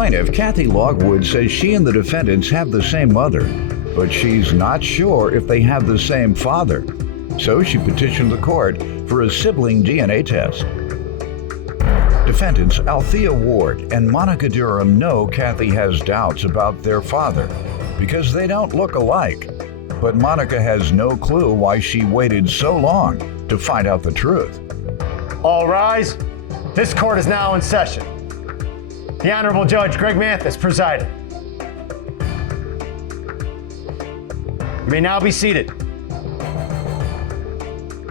Plaintiff, Kathy Logwood, says she and the defendants have the same mother, but she's not sure if they have the same father. So she petitioned the court for a sibling DNA test. Defendants Althea Ward and Monica Durham know Kathy has doubts about their father because they don't look alike. But Monica has no clue why she waited so long to find out the truth. All rise. This court is now in session. The Honorable Judge Greg Mathis presiding. You may now be seated.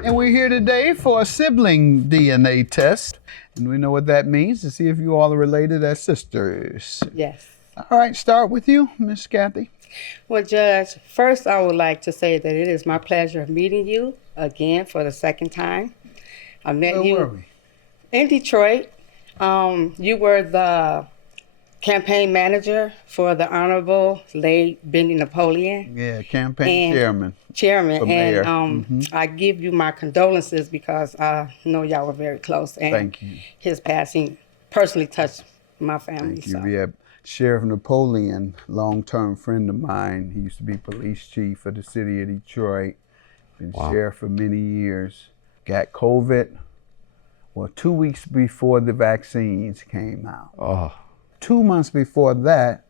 And we're here today for a sibling DNA test. And we know what that means, to see if you all are related as sisters. Yes. All right, start with you, Miss Kathy. Well, Judge, first I would like to say that it is my pleasure of meeting you again for the second time. I met Where you were we? in Detroit. You were the campaign manager for the Honorable late Benny Napoleon. Yeah, campaign chairman. Chairman, For mayor. and I give you my condolences because I know y'all were very close. And Thank you. his passing personally touched my family. Thank you. So. We have Sheriff Napoleon, long-term friend of mine. He used to be police chief of the city of Detroit. Been sheriff for many years. Got COVID, 2 weeks before the vaccines came out. Oh. 2 months before that,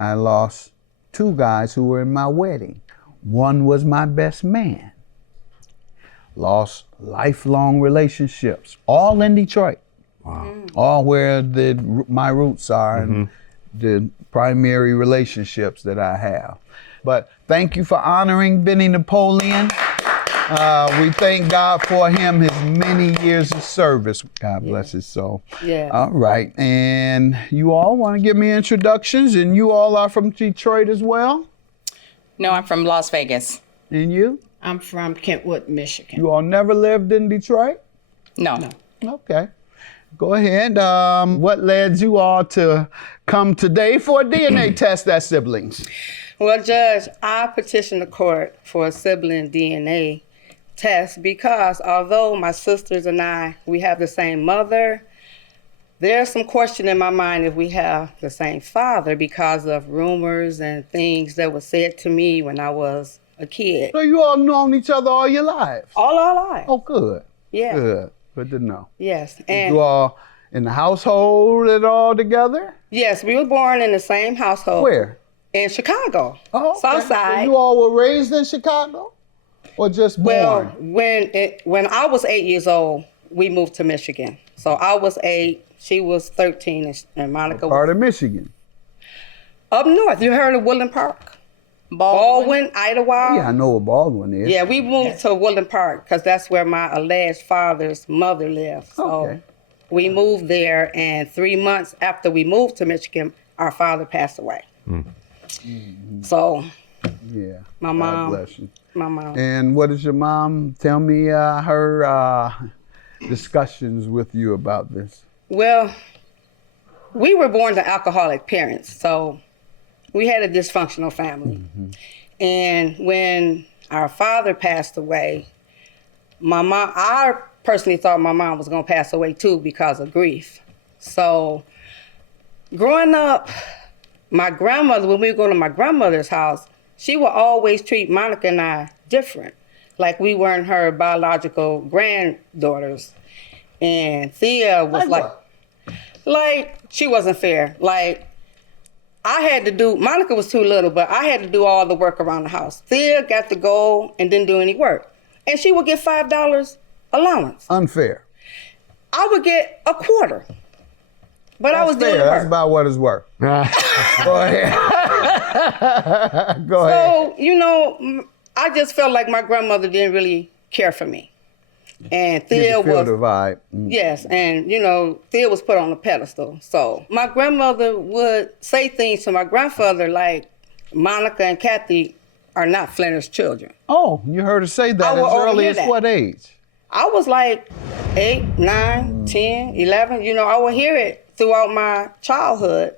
I lost two guys who were in my wedding. One was my best man. Lost lifelong relationships, all in Detroit. Wow. All where my roots are and the primary relationships that I have. But thank you for honoring Benny Napoleon. We thank God for him, his many years of service. God bless his soul. Yeah. All right. And you all want to give me introductions, and you all are from Detroit as well? No, I'm from Las Vegas. And you? I'm from Kentwood, Michigan. You all never lived in Detroit? No. Okay. Go ahead. What led you all to come today for a DNA test as siblings? Well, Judge, I petitioned the court for a sibling DNA test because although my sisters and I, we have the same mother, there's some question in my mind if we have the same father because of rumors and things that were said to me when I was a kid. So you all known each other all your lives? All our lives. Oh, good. Yeah. Good. Good to know. Yes. And You all in the household at all together? yes, we were born in the same household. Where? In Chicago. Oh, okay. Southside. So you all were raised in Chicago? Or just born? Well, when I was 8 years old, we moved to Michigan. So I was 8, she was 13, and Monica What part was of Michigan? up north. You heard of Woodland Park? Baldwin, Idlewild. Yeah, I know what Baldwin is. Yeah, we moved to Woodland Park because that's where my alleged father's mother lived. So Okay. we moved there, and 3 months after we moved to Michigan, our father passed away. So Yeah. my God mom, bless you. my mom. And what does your mom tell me her discussions with you about this? Well, we were born to alcoholic parents, so we had a dysfunctional family. And when our father passed away, I personally thought my mom was going to pass away too because of grief. So growing up, my grandmother, when we would go to my grandmother's house, she would always treat Monica and I different, like we weren't her biological granddaughters. And Thea was like she wasn't fair. Like Monica was too little, but I had to do all the work around the house. Thea got to go and didn't do any work. And she would get $5 allowance. Unfair. I would get a quarter. But I was That's doing fair. the That's work. about what it's worth. Go ahead. Go ahead. So, I just felt like my grandmother didn't really care for me. And You Thea can feel was, the vibe. yes, and Thea was put on a pedestal. So my grandmother would say things to my grandfather like, Monica and Kathy are not Flinter's children. Oh, you heard her say that I will as early overhear as that. what age? I was like 8, 9, 10, 11. I would hear it throughout my childhood.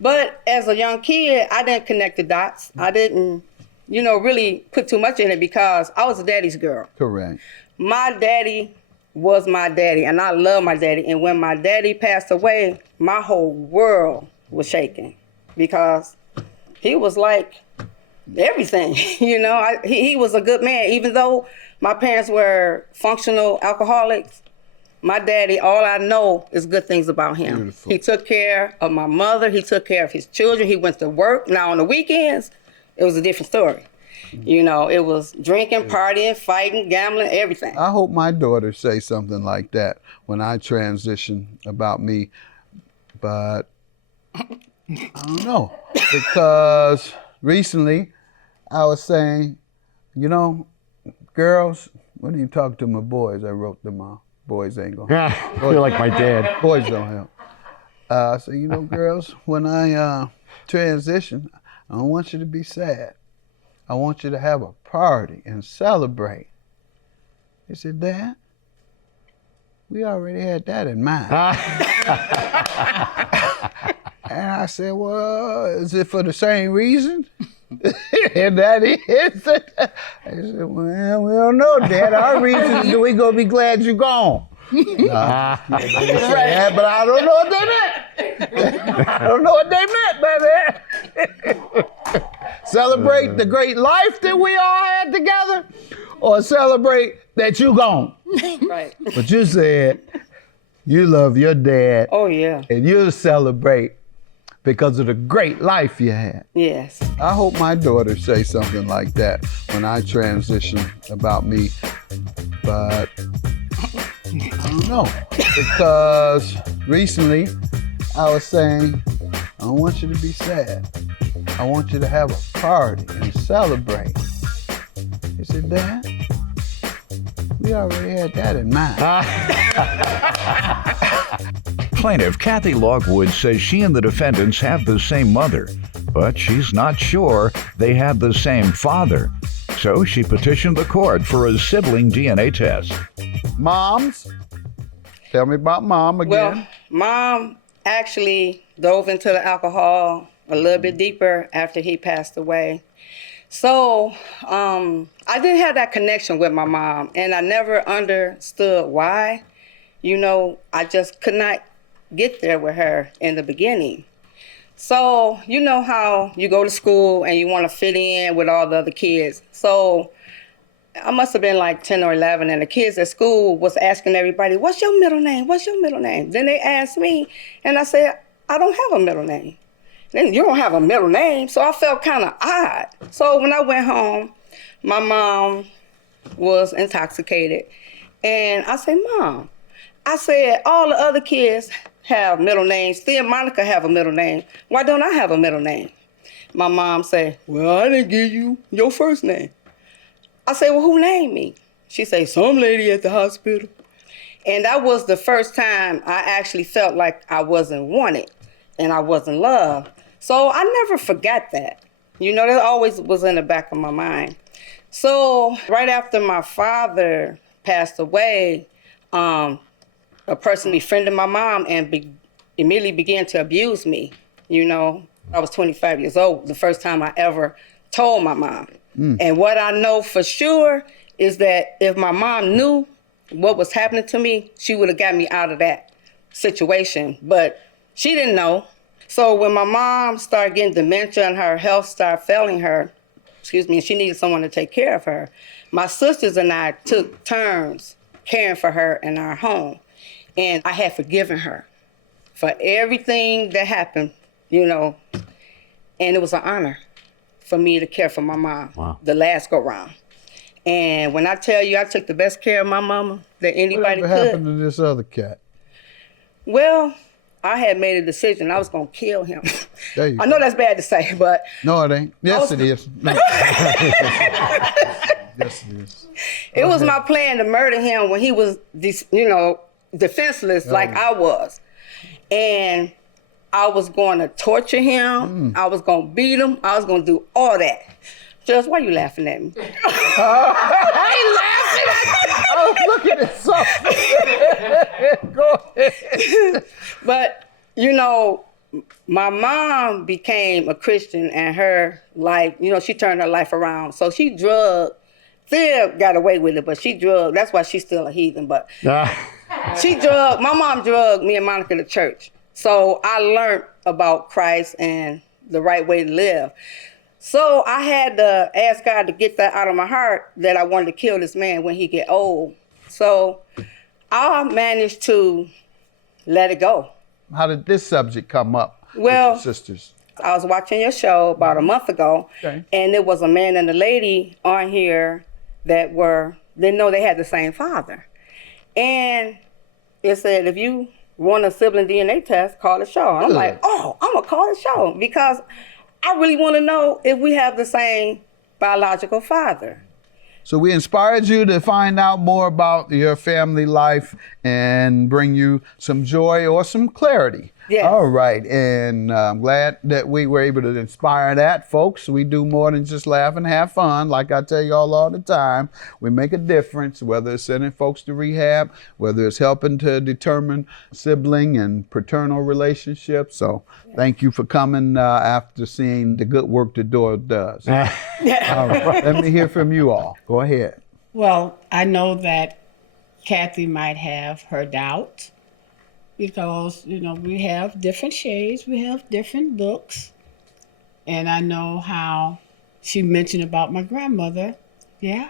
But as a young kid, I didn't connect the dots. I didn't, really put too much in it because I was a daddy's girl. Correct. My daddy was my daddy, and I love my daddy. And when my daddy passed away, my whole world was shaking because he was like everything, you know. He was a good man. Even though my parents were functional alcoholics, my daddy, all I know is good things about him. Beautiful. He took care of my mother. He took care of his children. He went to work. Now, on the weekends, it was a different story. You know, it was drinking, partying, fighting, gambling, everything. I hope my daughter say something like that when I transition about me, but I don't know. Because recently I was saying, you know, girls, when you talk to my boys, I wrote them out. Boys ain't gonna help. I feel like my dad. Boys don't help. So, you know, girls, when I transition, I don't want you to be sad. I want you to have a party and celebrate. He said, Dad, we already had that in mind. And I said, well, is it for the same reason? And that is it. I said, well, we don't know, Dad. Our reason is we gonna be glad you're gone. They said, yeah, but I don't know what they meant. I don't know what they meant, baby. Celebrate the great life that we all had together, or celebrate that you gone. Right. But you said you love your dad. Oh, yeah. And you'll celebrate because of the great life you had. Yes. I hope my daughter say something like that when I transition about me, but I don't know. Because recently I was saying, I don't want you to be sad. I want you to have a party and celebrate. He said, Dad, we already had that in mind. Plaintiff Kathy Lockwood says she and the defendants have the same mother, but she's not sure they have the same father. So she petitioned the court for a sibling DNA test. Moms, tell me about Mom again. Well, Mom actually dove into the alcohol a little bit deeper after he passed away. So I didn't have that connection with my mom, and I never understood why. You know, I just could not get there with her in the beginning. So you know how you go to school and you want to fit in with all the other kids. So I must have been like 10 or 11, and the kids at school was asking everybody, what's your middle name? What's your middle name? Then they asked me, and I said, I don't have a middle name. Then you don't have a middle name. So I felt kind of odd. So when I went home, my mom was intoxicated. And I said, Mom, I said, all the other kids have middle names. Still Monica have a middle name. Why don't I have a middle name? My mom said, well, I didn't give you your first name. I said, well, who named me? She said, some lady at the hospital. And that was the first time I actually felt like I wasn't wanted and I wasn't loved. So I never forgot that. You know, that always was in the back of my mind. So right after my father passed away, a person befriended my mom and immediately began to abuse me. You know, I was 25 years old, the first time I ever told my mom. And what I know for sure is that if my mom knew what was happening to me, she would have got me out of that situation. But she didn't know. So when my mom started getting dementia and her health started failing her, and she needed someone to take care of her, my sisters and I took turns caring for her in our home. And I had forgiven her for everything that happened, you know, and it was an honor for me to care for my mom the last go round. And when I tell you I took the best care of my mama that anybody Whatever could. happened to this other cat? Well, I had made a decision. I was going to kill him. There you I go. know that's bad to say, but No, it ain't. Yes, it is. No. Yes, it is. it was my plan to murder him when he was, defenseless like I was. And I was going to torture him. I was going to beat him. I was going to do all that. Judge, why are you laughing at me? I ain't laughing. Oh, look at it. Go ahead. But, you know, my mom became a Christian and her life, you know, she turned her life around. So she drugged, still got away with it, but she drugged. That's why she's still a heathen. But she drugged, my mom drugged me and Monica to church. So I learned about Christ and the right way to live. So I had to ask God to get that out of my heart that I wanted to kill this man when he get old. So I managed to let it go. How did this subject come up Well, with your sisters? I was watching your show about a month ago, Okay. and there was a man and a lady on here that didn't know they had the same father. And it said, if you want a sibling DNA test, call the show. And I'm like, oh, I'm gonna call the show because I really want to know if we have the same biological father. So we inspired you to find out more about your family life and bring you some joy or some clarity. Yes. All right, and I'm glad that we were able to inspire that, folks. We do more than just laugh and have fun. Like I tell you all the time, we make a difference, whether it's sending folks to rehab, whether it's helping to determine sibling and paternal relationships. So thank you for coming after seeing the good work the door does. All right, let me hear from you all. Go ahead. Well, I know that Kathy might have her doubts because, we have different shades, we have different looks. And I know how she mentioned about my grandmother. Yeah,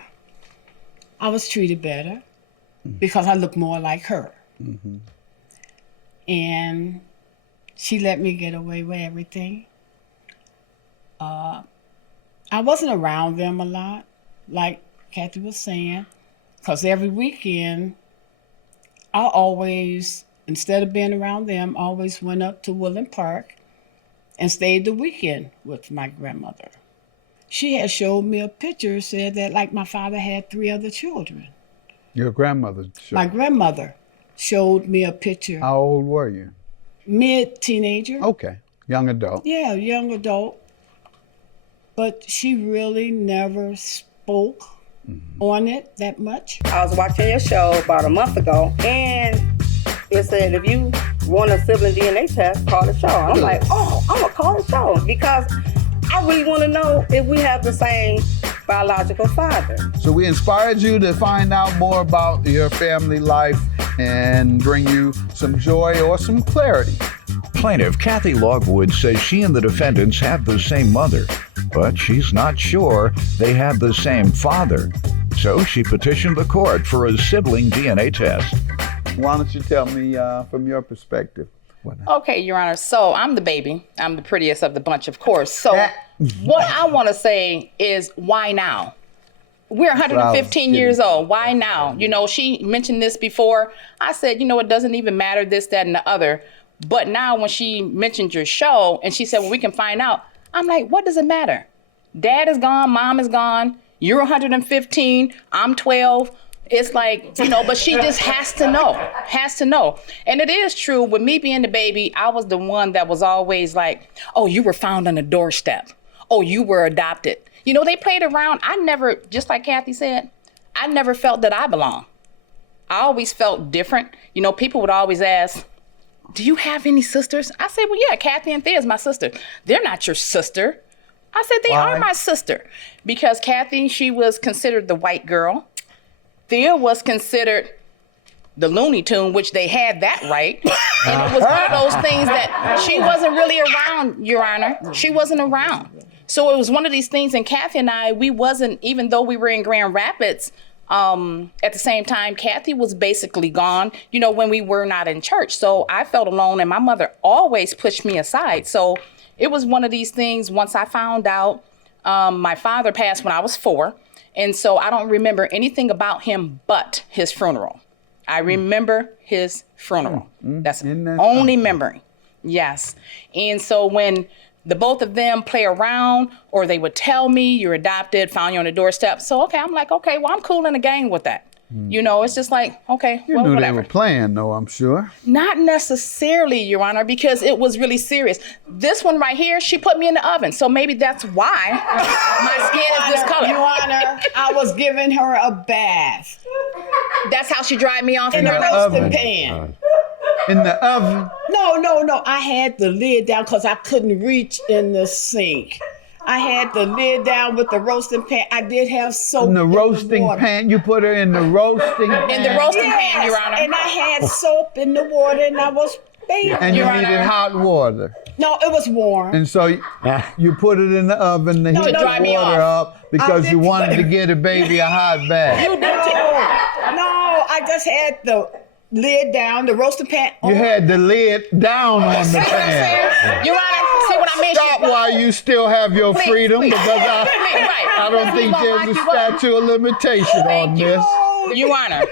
I was treated better because I look more like her. Mm-hmm. And she let me get away with everything. I wasn't around them a lot, like Kathy was saying, because every weekend, I always, instead of being around them, always went up to Woodland Park and stayed the weekend with my grandmother. She had showed me a picture, said that like my father had 3 other children. Your grandmother. Sure. My grandmother showed me a picture. How old were you? Mid-teenager. Okay, young adult. Yeah, young adult. But she really never spoke on it that much. I was watching your show about a month ago, and it said, if you want a sibling DNA test, call the show. I'm like, oh, I'm gonna call the show because I really want to know if we have the same biological father. So we inspired you to find out more about your family life and bring you some joy or some clarity. Plaintiff Kathy Logwood says she and the defendants have the same mother, but she's not sure they have the same father. So she petitioned the court for a sibling DNA test. Why don't you tell me from your perspective? Okay, Your Honor. So I'm the baby. I'm the prettiest of the bunch, of course. So what I want to say is, why now? We're 115 years old. Why now? She mentioned this before. I said, it doesn't even matter this, that, and the other. But now when she mentioned your show and she said, well, we can find out. I'm like, what does it matter? Dad is gone. Mom is gone. You're 115. I'm 12. It's like, but she just has to know. And it is true. With me being the baby, I was the one that was always like, oh, you were found on the doorstep. Oh, you were adopted. They played around. I never, just like Kathy said, I never felt that I belonged. I always felt different. People would always ask, do you have any sisters? I said, well, yeah, Kathy and Thea is my sister. They're not your sister. I said, they are my sister. Because Kathy, she was considered the white girl. Thea was considered the Looney Tune, which they had that right. And it was one of those things that she wasn't really around, Your Honor. She wasn't around. So it was one of these things, and Kathy and I, we wasn't, even though we were in Grand Rapids, at the same time, Kathy was basically gone, when we were not in church. So I felt alone, and my mother always pushed me aside. So it was one of these things. Once I found out, my father passed when I was 4. And so I don't remember anything about him but his funeral. I remember his funeral. That's the only memory. Yes. And so when the both of them play around, or they would tell me, you're adopted, found you on the doorstep. So, okay, I'm like, okay, well, I'm cool in the game with that. It's just like, okay, You well, knew whatever. they were playing, though, I'm sure. Not necessarily, Your Honor, because it was really serious. This one right here, she put me in the oven. So maybe that's why my skin is this color. Your Honor, I was giving her a bath That's how she dried me off in in the her roasting pan. In the oven. No. I had the lid down because I couldn't reach in the sink. I had the lid down with the roasting pan. I did have soap In the roasting water. pan. You put her in the roasting pan. in the roasting pan, Your Honor. And I had soap in the water, and I was And you Your needed Honor. hot water. No, it was warm. And so you put it in the oven to heat the dry me water off. up because you did- wanted to get a baby a hot bath. No, I just had the lid down, the roasting pan on. You had the lid down on the pan. Your Honor, see what I meant? Stop while you still have your Please, freedom please. because I don't think there's a statute of limitation on this. Your Honor,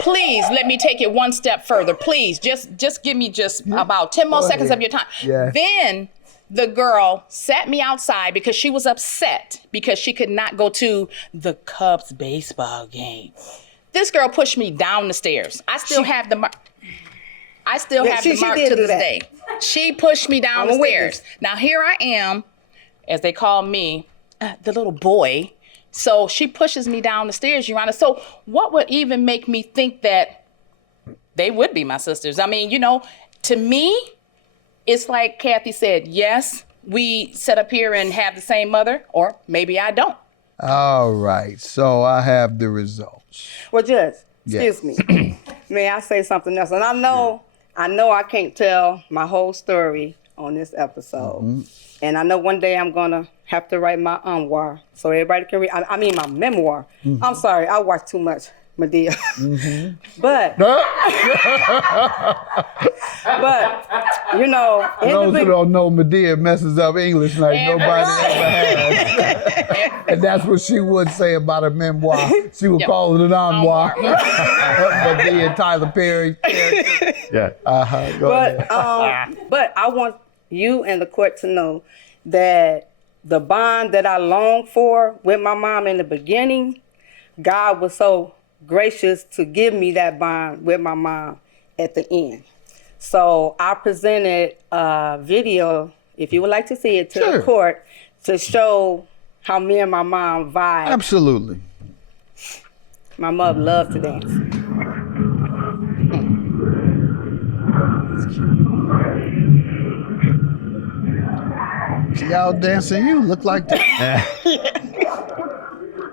please let me take it one step further. Please, just give me just about 10 more seconds of your time. Yeah. Then the girl sat me outside because she was upset because she could not go to the Cubs baseball game. This girl pushed me down the stairs. I still have the mark. I still have the mark did to do this that. day. She pushed me down I'm the a witness. stairs. Now here I am, as they call me, the little boy. So she pushes me down the stairs, Your Honor. So what would even make me think that they would be my sisters? I mean, you know, to me, it's like Kathy said, yes, we sit up here and have the same mother, or maybe I don't. All right, so I have the results. Well, Judge, Yes. excuse me. May I say something else? And I know I can't tell my whole story on this episode. And I know one day I'm gonna have to write my memoir so everybody can read. I mean my memoir. I'm sorry, I watch too much Medea. But you know, in Those the who don't know, Medea messes up English like nobody ever has. And that's what she would say about a memoir. She would call it an memoir. Medea, Tyler Perry. Yeah. Go ahead. But I want you and the court to know that the bond that I longed for with my mom in the beginning, God was so gracious to give me that bond with my mom at the end. So I presented a video, if you would like to see it, to the court to show how me and my mom vibe. Absolutely. My mother loved to dance. See y'all dancing, you look like that.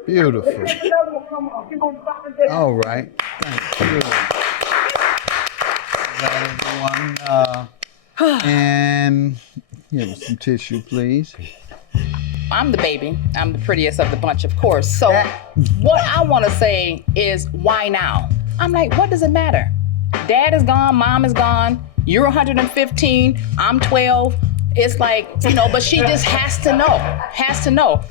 Beautiful. All right. Thank you. Got everyone. And here with some tissue, please. I'm the baby. I'm the prettiest of the bunch, of course. So what I want to say is, why now? I'm like, what does it matter? Dad is gone, mom is gone, you're 115, I'm 12. It's like, you know, but she just has to know.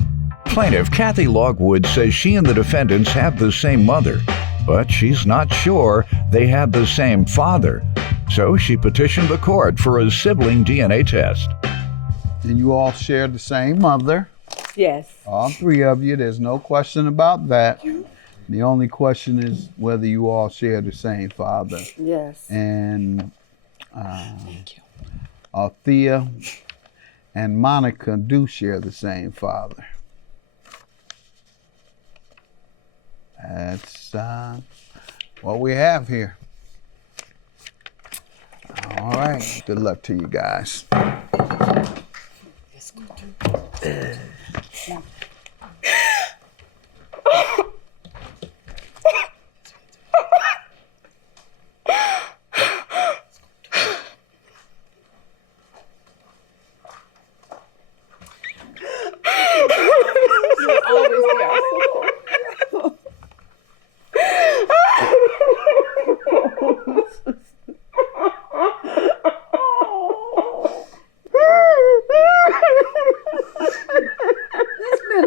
Plaintiff Kathy Logwood says she and the defendants have the same mother, but she's not sure they have the same father. So she petitioned the court for a sibling DNA test. And you all share the same mother. Yes. All three of you. There's no question about that. The only question is whether you all share the same father. Yes. And Althea and Monica do share the same father. That's what we have here. All right. Good luck to you guys.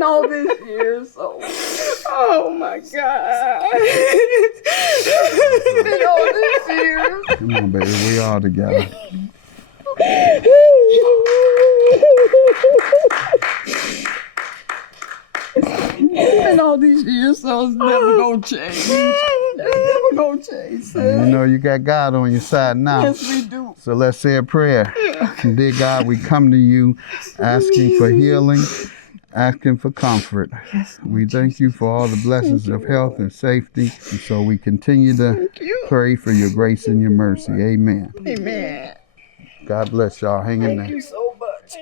All these years, oh my God. It's been all these years. Come on, baby. We all together. It's been all these years, so it's never gonna change. It's never gonna change. You know you got God on your side now. Yes, we do. So let's say a prayer. Dear God, we come to you asking for healing, asking for comfort. We thank you for all the blessings of health and safety. And so we continue to pray for your grace and your mercy. Amen. Amen. God bless y'all. Hang in there. Thank you so much.